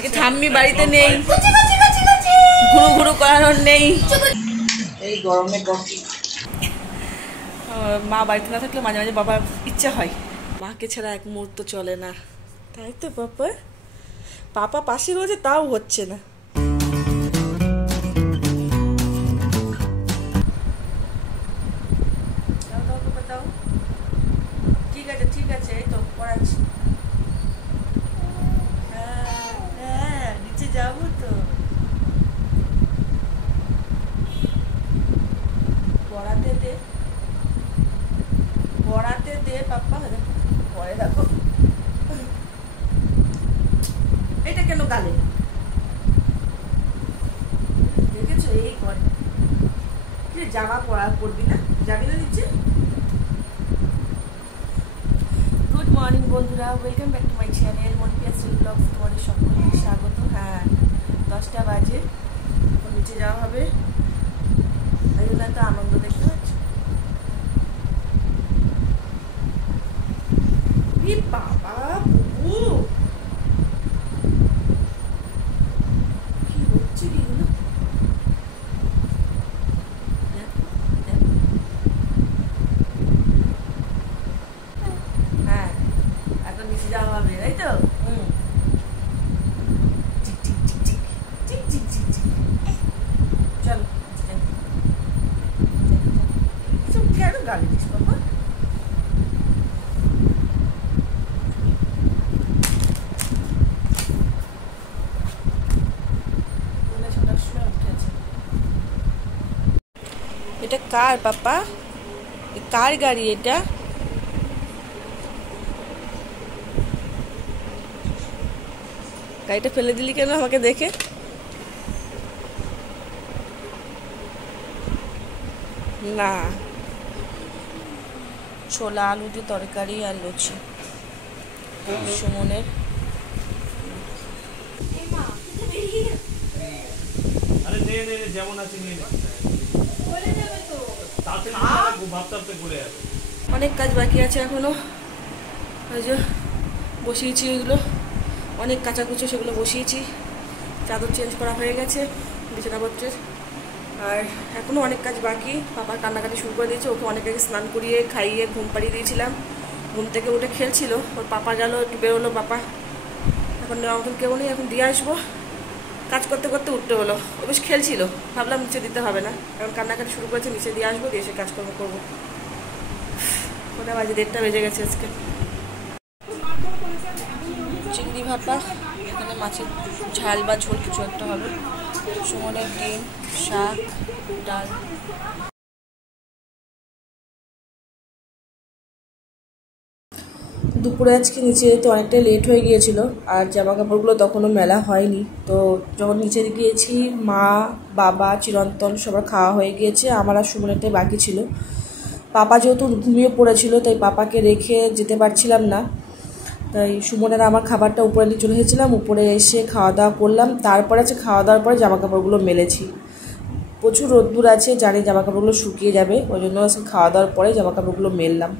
আজকে ঠাম্মি বাড়িতে নেই, ঘুরু ঘুরু করানোর নেই। এই গরমে মা বাড়িতে না থাকলে মাঝে মাঝে বাবার ইচ্ছা হয়, মাকে ছাড়া এক মুহূর্ত চলে না, তাই তো পাপা? পাপা পাশে রয়েছে তাও হচ্ছে না। ঠিক আছে ঠিক আছে, এই তো পড়াচ্ছি। হ্যাঁ নিচে যাবো তো, পড়াতে দে পড়াতে দে পাপা। পরে দেখো এটা কেন গালে দেখেছো? এই করে জামা পরবি না, যাবি না নিচে? গুড মর্নিং বন্ধুরা, welcome back to my channel Monpiya Shri blogs. তোমাদের সকলকে স্বাগত। হ্যাঁ 10টা বাজে, এখন নিচে যাওয়া হবে, তাই জন্য এত আনন্দ দেখতে পাচ্ছ। বাবা বুবু কি হচ্ছে এগুলো? হ্যাঁ এখন নিচে যাওয়া হবে, তাই তো? চলো কেন গালি দিস বাবা? এটা কার পাপা? কার গাড়ি এটা? গাড়িটা ফেলে দিলি কেন আমাকে দেখে? না, ছোলা আলু দিয়ে তরকারি আর লুচি সুমনের। অনেক কাজ বাকি আছে এখনো, ওই যে বসিয়েছি ওইগুলো, অনেক কাঁচাকুচো সেগুলো বসিয়েছি। চাদর চেঞ্জ করা হয়ে গেছে বিছানাপত্রের, আর এখনও অনেক কাজ বাকি। পাপার কান্নাকাটি শুরু করে দিয়েছে, ওকে অনেক আগে স্নান করিয়ে খাইয়ে ঘুম পাড়িয়ে দিয়েছিলাম। ঘুম থেকে উঠে খেলছিল, ওর পাপা গেল, একটু বেরোলো পাপা, এখন নেওয়া মতন কেউ নেই, এখন দিয়ে আসবো। কাজ করতে করতে উঠতে হলো, ও বেশ খেলছিল, ভাবলাম নিচে দিতে হবে না, এখন কান্নাকাটি শুরু করেছে, নিচে দিয়ে আসবো, দিয়ে এসে কাজকর্ম করবো। ওটা বাজে 1:30 বেজে গেছে আজকে। চিংড়ি ভাপা, এখানে মাছের ঝাল বা ঝোল কিছু একটা হবে, সুমনের ডিম, শাক, ডাল। দুপুরে আজকে নিচে যেতে অনেকটা লেট হয়ে গিয়েছিল, আর জামা কাপড়গুলো তখনও মেলা হয়নি। তো যখন নিচে গিয়েছি, মা বাবা চিরন্তন সবার খাওয়া হয়ে গিয়েছে, আমার আর সুমনেরটাই বাকি ছিল। পাপা যেহেতু ঘুমিয়ে পড়েছিল, তাই পাপাকে রেখে যেতে পারছিলাম না, তাই সুমনের আমার খাবারটা উপরে নিয়ে চলে এসেছিলাম। উপরে এসে খাওয়া দাওয়া করলাম, তারপরে আছে খাওয়া দাওয়ার পরে জামা কাপড়গুলো মেলেছি। প্রচুর রোদ্দুর আছে, জানি জামা কাপড়গুলো শুকিয়ে যাবে, ওই জন্য খাওয়া দাওয়ার পরে জামা কাপড়গুলো মেললাম।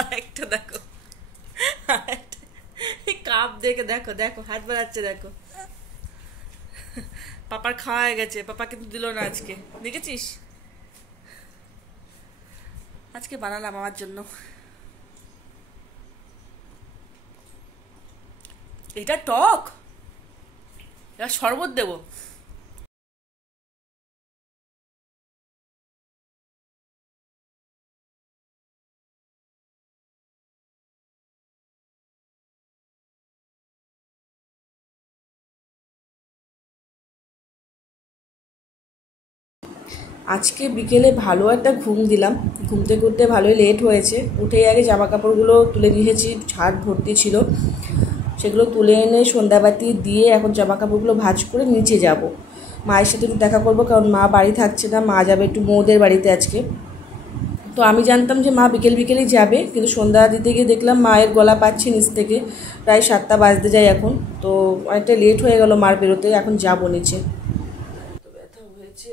আরেকটা দেখো, কাপ দেখে দেখো, দেখো হাত বাড়াচ্ছে, দেখো পাপার খাওয়া হয়ে গেছে, পাপা কিন্তু দিল না আজকে, দেখেছিস? আজকে বানালাম আমার জন্য। এটা টক, এটা শরবত দেবো। আজকে বিকেলে ভালো একটা ঘুম দিলাম, ঘুম থেকে উঠতে ভালোই লেট হয়েছে। উঠেই আগে জামা কাপড়গুলো তুলে নিয়েছি, ঝাড় ভর্তি ছিল, সেগুলো তুলে এনে সন্ধ্যাবাতি দিয়ে এখন জামা কাপড়গুলো ভাঁজ করে নিচে যাব। মায়ের সাথে একটু দেখা করবো, কারণ মা বাড়ি থাকছে না, মা যাবে একটু মৌদের বাড়িতে আজকে। তো আমি জানতাম যে মা বিকেল বিকেলেই যাবে, কিন্তু সন্ধ্যা দিতে গিয়ে দেখলাম মায়ের গলা পাচ্ছি নিচ থেকে, প্রায় 7টা বাজতে যায় এখন। তো অনেকটা লেট হয়ে গেল মার বেরোতে, এখন যাবো নিচে। ব্যথা হয়েছে,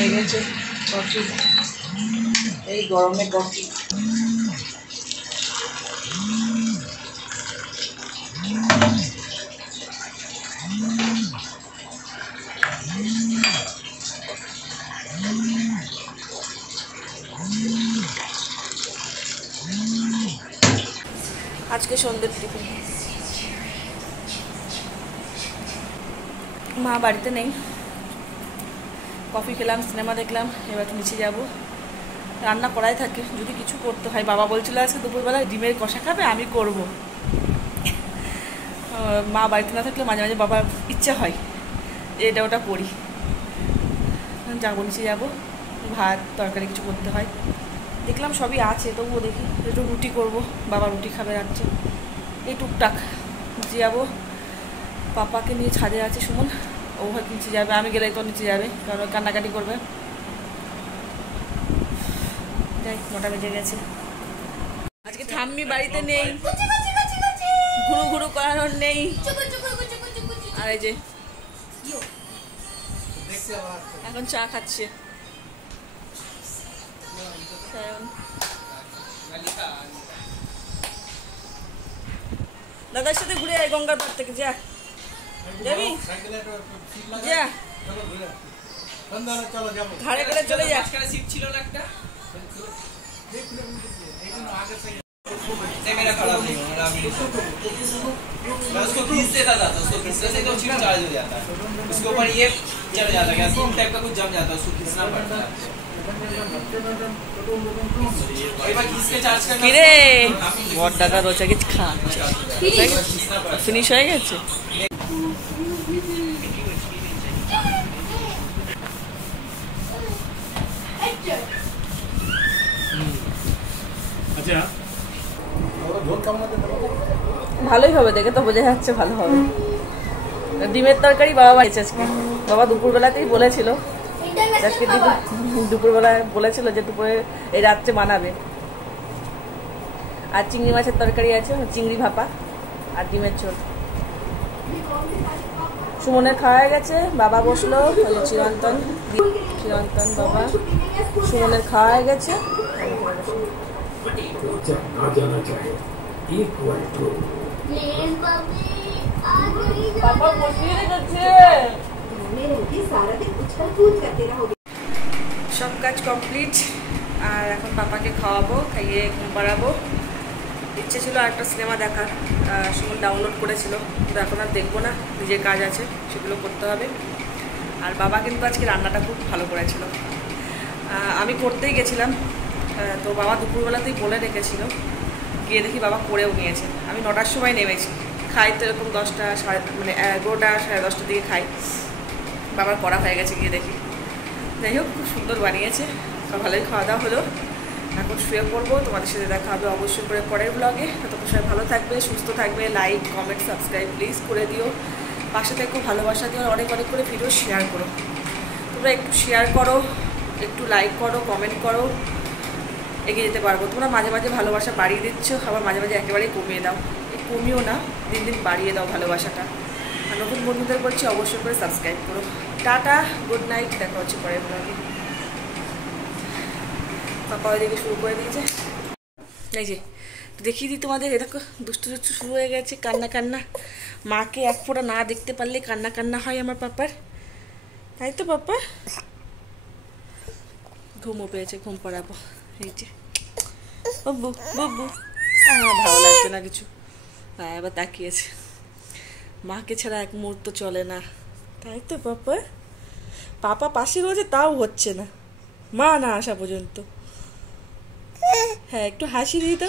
হয়ে গেছে কফি, এই গরমে কফি। আজকে সন্ধ্যের টিফিন। মা বাড়িতে নেই, কফি খেলাম, সিনেমা দেখলাম, এবার নিচে যাব। রান্না করাই থাকে, যদি কিছু করতে হয়। বাবা বলছিল আজকে দুপুরবেলায় ডিমের কষা খাবে, আমি করব। মা বাড়িতে না থাকলে মাঝে মাঝে বাবার ইচ্ছা হয় এটা ওটা করি। যাবো, নিচে যাবো, ভাত তরকারি কিছু করতে হয়। দেখলাম সবই আছে, তবুও দেখি একটু রুটি করব, বাবা রুটি খাবে রাত্রে। এই টুকটাক যাবো। পাপাকে নিয়ে ছাদে আছে সুমন, ও হয়তো নিচে যাবে, আমি গেলেই তো নিচে যাবে, কারণ কান্নাকাটি করবে। যাই, 9টা বেজে গেছে। আজকে ঠাম্মি বাড়িতে নেই, ঘুরু ঘুরু করানোর নেই। আর এই যে এখন চা খাচ্ছে। দাদার সাথে ঘুরে আয় গঙ্গার পাড় থেকে। যা, যাবি? যা, ঘাড়ে করে চলে যা। ছিল না একটা, उसको खींच देता था, उसको खींचने से तो चीज चार्ज हो जाता है, उसके ऊपर ये चढ़ जाता है, सीम टाइप का कुछ जम जाता है, उसको खींचना पड़ता है। কিরে বড় দাদা রোজা কিছু খাচ্ছে, ফিনিশ হয়ে গেছে। ভালোই হবে, দেখে তো বোঝা যাচ্ছে ভালো হবে। ডিমের তরকারি বাবা বানিয়েছে আজকে। বাবা দুপুরবেলাতেই বলেছিল, আজকে দুপুরবেলায় বলেছিল যে দুপুরে এই রাত্রে বানাবে। আর চিংড়ি মাছের তরকারি আছে, চিংড়ি ভাপা আর ডিমের ঝোল। সুমনের খাওয়া হয়ে গেছে, বাবা বসলো। চিরন্তন বাবা, সুমনের খাওয়া হয়ে গেছে। সব কাজ কমপ্লিট, আর এখন পাপাকে খাওয়াবো, খাইয়ে ঘুম পাড়াবো। ইচ্ছে ছিল আরেকটা সিনেমা দেখার, সুমন ডাউনলোড করেছিল, কিন্তু এখন আর দেখবো না, নিজের কাজ আছে সেগুলো করতে হবে। আর বাবা কিন্তু আজকে রান্নাটা খুব ভালো করেছিল। আমি করতেই গেছিলাম, তো বাবা দুপুরবেলাতেই বলে রেখেছিল, গিয়ে দেখি বাবা করেও নিয়েছে। আমি 9টার সময় নেমেছি, খাই তো এরকম 10টা মানে 11টা 10:30 দিকে খাই। বাবার করা হয়ে গেছে, গিয়ে দেখি। যাই হোক, খুব সুন্দর বানিয়েছে, ভালোই খাওয়া দাওয়া হলো। এখন শুয়ে পড়বো, তোমাদের সাথে দেখা হবে অবশ্যই করে পরের ব্লগে। ততক্ষণ সবাই ভালো থাকবে, সুস্থ থাকবে। লাইক কমেন্ট সাবস্ক্রাইব প্লিজ করে দিও, পাশে থেকে ভালোবাসা দিও, অনেক অনেক করে ভিডিও শেয়ার করো। তোমরা একটু শেয়ার করো, একটু লাইক করো, কমেন্ট করো, এগিয়ে যেতে পারবো। তোমরা মাঝে মাঝে ভালোবাসা বাড়িয়ে দিচ্ছ, আবার মাঝে মাঝে একেবারেই কমিয়ে দাও। কমিও না, দিন দিন বাড়িয়ে দাও ভালোবাসাটা। আর নতুন বন্ধুদের বলছি অবশ্যই করে সাবস্ক্রাইব করো। টাটা, গুড নাইট, দেখা হচ্ছে পরের ব্লগে। পাপা ওইদিকে শুরু করে দিয়েছে, এই যে দেখিয়ে দিই তোমাদের। দেখো দুষ্টু দুষ্টু শুরু হয়ে গেছে, কান্না কান্না। মাকে এক ফোঁটা না দেখতে পারলে কান্না কান্না হয় আমার পাপার, তাই তো পাপা? ঘুমও পেয়েছে, ঘুম পড়াবো। এই যে বাবু বাবু, আমার ভালো লাগছে না কিছু। হ্যাঁ, এবার তাকিয়েছে। মাকে ছাড়া এক মুহূর্ত চলে না, তাই তো পাপা? পাপা পাশে রয়েছে, তাও হচ্ছে না মা না আসা পর্যন্ত। হ্যাঁ, একটু হাসি দিই তো।